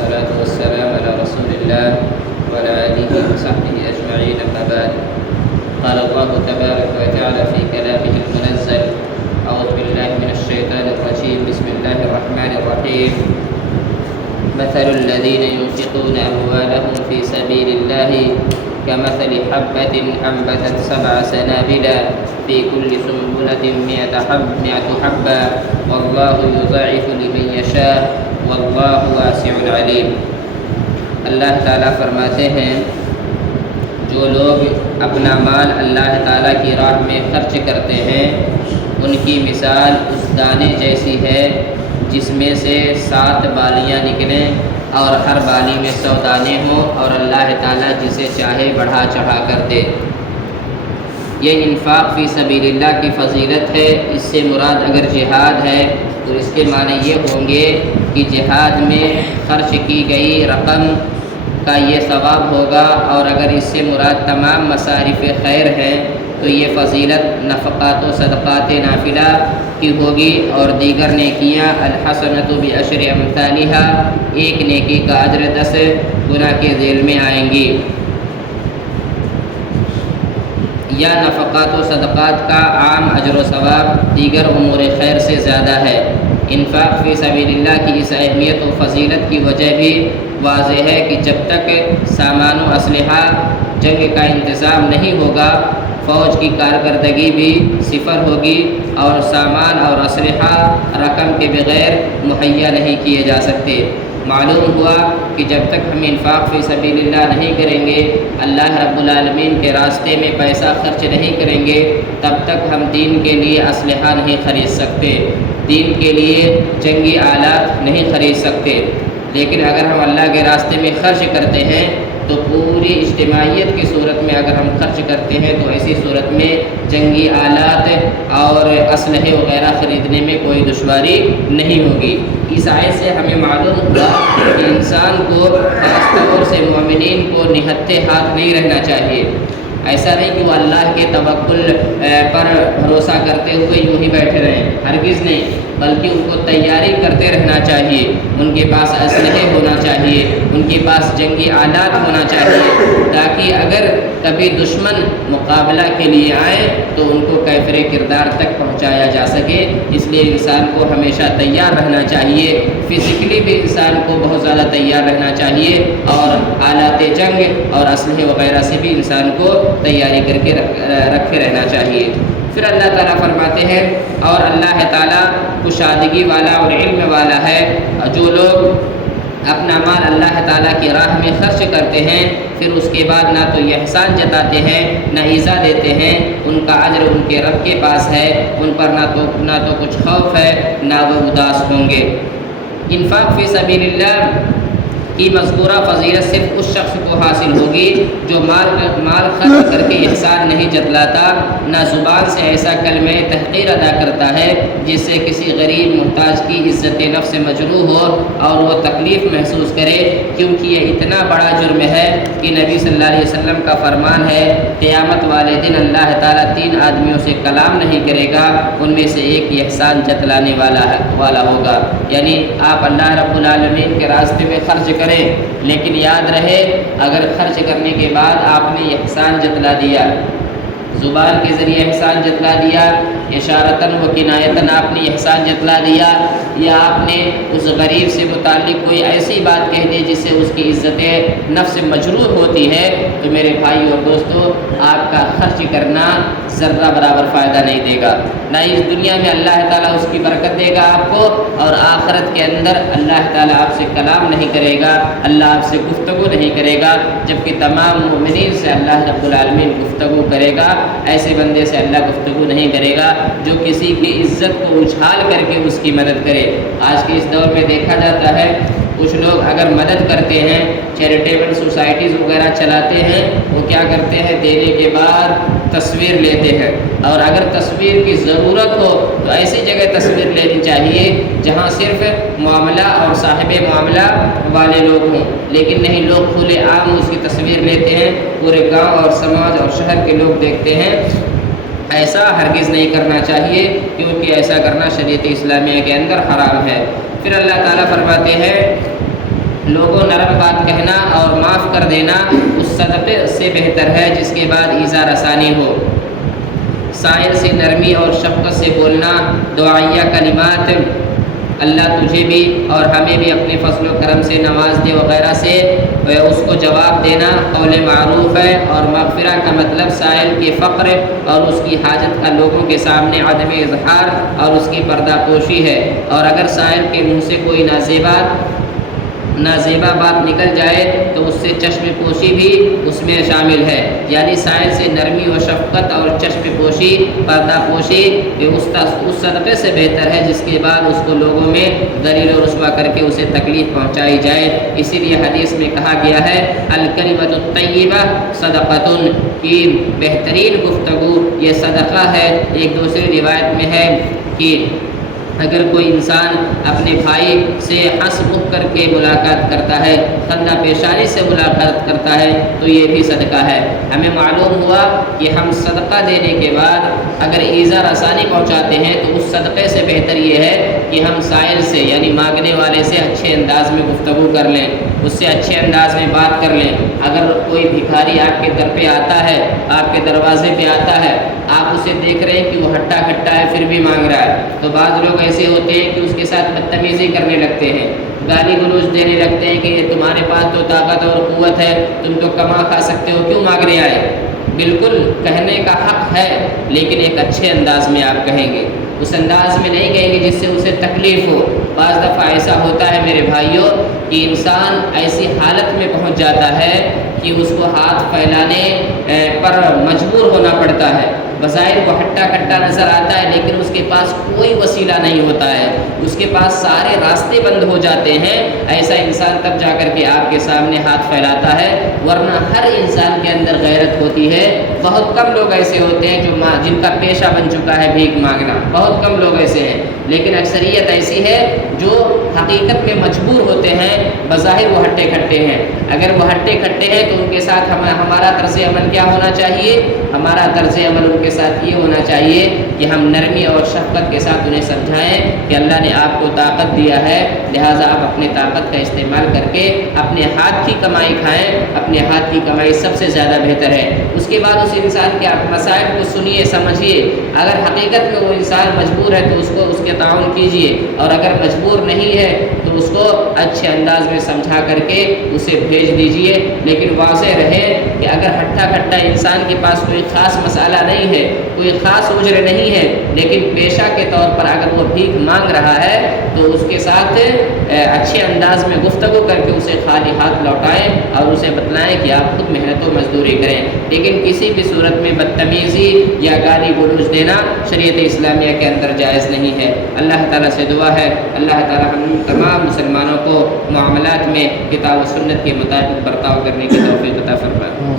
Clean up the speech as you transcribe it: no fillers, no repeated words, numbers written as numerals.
والصلاة والسلام على رسول الله وعلى آله وصحبه أجمعين، أما بعد. قال الله تبارك وتعالى في كلامه المنزل: أعوذ بالله من الشيطان الرجيم، بسم الله الرحمن الرحيم. مثل الذين ينفقون أموالهم في سبيل الله كمثل حبة أنبتت 7 سنابل في كل سنبلة 100 حبة والله يضاعف لمن يشاء واللہ واسع علیم. اللہ تعالیٰ فرماتے ہیں جو لوگ اپنا مال اللہ تعالیٰ کی راہ میں خرچ کرتے ہیں ان کی مثال اس دانے جیسی ہے جس میں سے 7 بالیاں نکلیں اور ہر بالی میں 100 دانے ہوں اور اللہ تعالیٰ جسے چاہے بڑھا چڑھا کر دے. یہ انفاق فی سبیل اللہ کی فضیلت ہے. اس سے مراد اگر جہاد ہے تو اس کے معنی یہ ہوں گے کہ جہاد میں خرچ کی گئی رقم کا یہ ثواب ہوگا، اور اگر اس سے مراد تمام مصارف خیر ہیں تو یہ فضیلت نفقات و صدقات نافلہ کی ہوگی. اور دیگر نیکیاں الحسنۃ بعشر امثالھا، ایک نیکی کا اجر 10 گنا کے ذیل میں آئیں گی. یا نفقات و صدقات کا عام اجر و ثواب دیگر امور خیر سے زیادہ ہے. انفاق فی سبیل اللہ کی اس اہمیت و فضیلت کی وجہ بھی واضح ہے کہ جب تک سامان و اسلحہ جنگ کا انتظام نہیں ہوگا فوج کی کارکردگی بھی صفر ہوگی اور سامان اور اسلحہ رقم کے بغیر مہیا نہیں کیے جا سکتے. معلوم ہوا کہ جب تک ہم انفاق فی سبیل اللہ نہیں کریں گے، اللہ رب العالمین کے راستے میں پیسہ خرچ نہیں کریں گے، تب تک ہم دین کے لیے اسلحہ نہیں خرید سکتے، دین کے لیے جنگی آلات نہیں خرید سکتے. لیکن اگر ہم اللہ کے راستے میں خرچ کرتے ہیں تو پوری اجتماعیت کی صورت میں اگر ہم خرچ کرتے ہیں تو ایسی صورت میں جنگی آلات اور اسلحے وغیرہ خریدنے میں کوئی دشواری نہیں ہوگی. اس آیت سے ہمیں معلوم ہوا کہ انسان کو خاص طور سے مومنین کو نہتے ہاتھ نہیں رہنا چاہیے. ایسا نہیں کہ وہ اللہ کے توکل پر بھروسہ کرتے ہوئے یوں ہی بیٹھے رہیں، ہرگز نہیں، بلکہ ان کو تیاری کرتے رہنا چاہیے. ان کے پاس اسلحے ہونا چاہیے، ان کے پاس جنگی آلات ہونا چاہیے، تاکہ اگر کبھی دشمن مقابلہ کے لیے آئے تو ان کو کیفر کردار تک پہنچایا جا سکے. اس لیے انسان کو ہمیشہ تیار رہنا چاہیے. فزیکلی بھی انسان کو بہت زیادہ تیار رہنا چاہیے اور آلات جنگ اور اسلحے وغیرہ سے بھی انسان کو تیاری کر کے رکھے رہنا چاہیے. پھر اللہ تعالیٰ فرماتے ہیں اور اللہ تعالیٰ کشادگی والا اور علم والا ہے. جو لوگ اپنا مال اللہ تعالیٰ کی راہ میں خرچ کرتے ہیں پھر اس کے بعد نہ تو یہ احسان جتاتے ہیں نہ ایذا دیتے ہیں، ان کا اجر ان کے رب کے پاس ہے. ان پر نہ تو کچھ خوف ہے نہ وہ اداس ہوں گے. انفاق فی سبیل اللہ کی مذکورہ فضیلت صرف اس شخص کو حاصل ہوگی جو مال خرچ کر کے احسان نہیں جتلاتا، نہ زبان سے ایسا کلمہ تحقیر ادا کرتا ہے جس سے کسی غریب محتاج کی عزت نفس مجروح ہو اور وہ تکلیف محسوس کرے. کیونکہ یہ اتنا بڑا جرم ہے کہ نبی صلی اللہ علیہ وسلم کا فرمان ہے قیامت والے دن اللہ تعالیٰ 3 آدمیوں سے کلام نہیں کرے گا، ان میں سے ایک احسان جتلانے والا ہوگا. یعنی آپ اللہ رب العالمین کے راستے میں خرچ کریں، لیکن یاد رہے اگر خرچ کرنے کے بعد آپ نے احسان جتلا دیا، زبان کے ذریعے احسان جتلا دیا، اشارتاً و کنایتاً آپ نے احسان جتلا دیا، یا آپ نے اس غریب سے متعلق کوئی ایسی بات کہہ دی جس سے اس کی عزت نفس مجروح ہوتی ہے، تو میرے بھائی اور دوستو آپ کا خرچ کرنا ذرہ برابر فائدہ نہیں دے گا. نہ اس دنیا میں اللہ تعالیٰ اس کی برکت دے گا آپ کو، اور آخرت کے اندر اللہ تعالیٰ آپ سے کلام نہیں کرے گا، اللہ آپ سے گفتگو نہیں کرے گا. جبکہ تمام مومنین سے اللہ رب العالمین گفتگو کرے گا، ایسے بندے سے اللہ گفتگو نہیں کرے گا جو کسی کی عزت کو اچھال کر کے اس کی مدد کرے. آج کے اس دور میں دیکھا جاتا ہے کچھ لوگ اگر مدد کرتے ہیں، چیریٹیبل سوسائٹیز وغیرہ چلاتے ہیں، وہ کیا کرتے ہیں دینے کے بعد تصویر لیتے ہیں، اور اگر تصویر کی ضرورت ہو تو ایسی جگہ تصویر لینی چاہیے جہاں صرف معاملہ اور صاحب معاملہ والے لوگ ہوں. لیکن نہیں، لوگ کھلے عام اس کی تصویر لیتے ہیں، پورے گاؤں اور سماج اور شہر کے لوگ دیکھتے ہیں. ایسا ہرگز نہیں کرنا چاہیے کیونکہ ایسا کرنا شریعت اسلامیہ کے اندر حرام ہے. پھر اللہ تعالیٰ فرماتے ہیں لوگوں نرم بات کہنا اور معاف کر دینا اس صدقے سے بہتر ہے جس کے بعد ایذا رسانی ہو۔ سائل سے نرمی اور شفقت سے بولنا، دعائیہ کلمات، اللہ تجھے بھی اور ہمیں بھی اپنے فضل و کرم سے نواز دے وغیرہ سے اس کو جواب دینا قول معروف ہے۔ اور مغفرہ کا مطلب سائل کے فقر اور اس کی حاجت کا لوگوں کے سامنے عدم اظہار اور اس کی پردہ پوشی ہے۔ اور اگر سائل کے منہ سے کوئی نازیبا بات نکل جائے تو اس سے چشم پوشی بھی اس میں شامل ہے، یعنی سائل سے نرمی و شفقت اور چشم پوشی، پردہ پوشی اس صدقے سے بہتر ہے جس کے بعد اس کو لوگوں میں ذلیل و رسوا کر کے اسے تکلیف پہنچائی جائے۔ اسی لیے حدیث میں کہا گیا ہے الکلمۃ الطیبہ صدقۃ، کی بہترین گفتگو یہ صدقہ ہے۔ ایک دوسری روایت میں ہے کہ اگر کوئی انسان اپنے بھائی سے ہنس مکھ کر کے ملاقات کرتا ہے، خندہ پیشانی سے ملاقات کرتا ہے تو یہ بھی صدقہ ہے۔ ہمیں معلوم ہوا کہ ہم صدقہ دینے کے بعد اگر ایذا رسانی پہنچاتے ہیں تو اس صدقے سے بہتر یہ ہے کہ ہم سائل سے یعنی مانگنے والے سے اچھے انداز میں گفتگو کر لیں، اس سے اچھے انداز میں بات کر لیں۔ اگر کوئی بھکاری آپ کے در پہ آتا ہے، آپ کے دروازے پہ آتا ہے، آپ اسے دیکھ رہے ہیں کہ وہ ہٹا کھٹا ہے پھر بھی مانگ رہا ہے، تو بعض لوگ ایسے ہوتے ہیں کہ اس کے ساتھ بدتمیزی کرنے لگتے ہیں، گالی گلوچ دینے لگتے ہیں کہ تمہارے پاس تو طاقت اور قوت ہے، تم تو کما کھا سکتے ہو، کیوں مانگنے آئے؟ بالکل کہنے کا حق ہے، لیکن ایک اچھے انداز میں آپ کہیں گے، اس انداز میں نہیں کہیں گے جس سے اسے تکلیف ہو۔ بعض دفعہ ایسا ہوتا ہے میرے بھائیوں کہ انسان ایسی حالت میں پہنچ جاتا ہے کہ اس کو ہاتھ پھیلانے پر مجبور ہونا پڑتا ہے۔ بظاہر وہ ہٹا کٹا نظر آتا ہے لیکن اس کے پاس کوئی وسیلہ نہیں ہوتا ہے، اس کے پاس سارے راستے بند ہو جاتے ہیں۔ ایسا انسان تب جا کر کے آپ کے سامنے ہاتھ پھیلاتا ہے، ورنہ ہر انسان کے اندر غیرت ہوتی ہے۔ بہت کم لوگ ایسے ہوتے ہیں جن کا پیشہ بن چکا ہے بھیک مانگنا، بہت کم لوگ ایسے ہیں، لیکن اکثریت ایسی ہے جو حقیقت میں مجبور ہوتے ہیں، بظاہر وہ ہٹے کھٹے ہیں۔ اگر وہ ہٹے کھٹے ہیں تو ان کے ساتھ ہمارا طرز عمل کیا ہونا چاہیے؟ ہمارا طرز عمل ان کے ساتھ یہ ہونا چاہیے کہ ہم نرمی اور شفقت کے ساتھ انہیں سمجھائیں کہ اللہ نے آپ کو طاقت دیا ہے، لہٰذا آپ اپنے طاقت کا استعمال کر کے اپنے ہاتھ کی کمائی کھائیں، اپنے ہاتھ کی کمائی سب سے زیادہ بہتر ہے۔ اس کے بعد اس انسان کے مسائل کو سنیے، سمجھیے۔ اگر حقیقت میں وہ انسان مجبور ہے تو اس کے تعاون کیجیے، اور اگر مجبور نہیں ہے تو اس کو اچھے انداز میں سمجھا کر کے اسے بھیج دیجیے، لیکن واضح رہے کہ اگر ہٹا کھٹا انسان کے پاس کوئی خاص مسئلہ نہیں ہے، کوئی خاص عذر نہیں ہے، لیکن پیشہ کے طور پر اگر وہ بھیک مانگ رہا ہے تو اس کے ساتھ اچھے انداز میں گفتگو کر کے اسے خالی ہاتھ لوٹائیں اور اسے بتلائیں کہ آپ خود محنت و مزدوری کریں، لیکن کسی بھی صورت میں بدتمیزی یا گالی گلوچ دینا شریعت اسلامیہ کے اندر جائز نہیں ہے۔ اللہ تعالیٰ سے دعا ہے اللہ تعالیٰ ہم تمام مسلمانوں کو معاملات میں کتاب و سنت کے مطابق برتاؤ کرنے کی توفیق عطا فرمائے۔